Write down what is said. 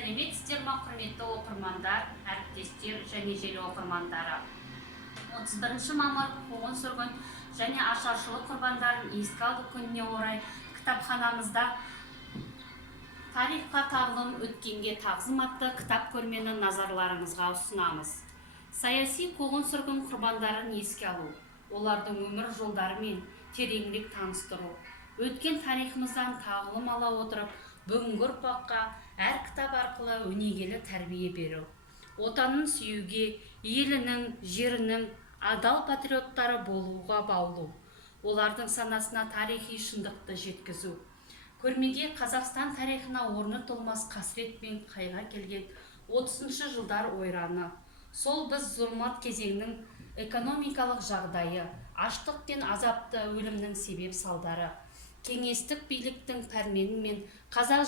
Сәлеметсіздер ме, құрметті оқырмандар, әріптестер және желі оқырмандары. 31 мамыр қуғын-сүргін және ашаршылық құрбандарын еске алу күніне орай кітапханамызда тарихқа тағлым өткенге тағзым атты кітап көрмені назарларыңызға ұсынамыз. Саяси қуғын-сүргін құрбандарын еске алу, олардың өмір жолдары мен тереңірек таныстыру, өткен тарихымыздан тағылым ала отырып, бүгінгі ұрпаққа әр кітап арқылы өнегелі тәрбие беру, отанын сүюге, елінің, жерінің адал патриоттары болуға баулу, олардың санасына тарихи шындықты жеткізу. Көрмеге Қазақстан тарихына орны толмас қасірет пен қайға келген 30 жылдар ойраны, сол біз зұлмат кезеңнің экономикалық жағдайы, аштық пен азапты өлімнің себеп салдары, кеңестік биліктің пәрменімен қазақ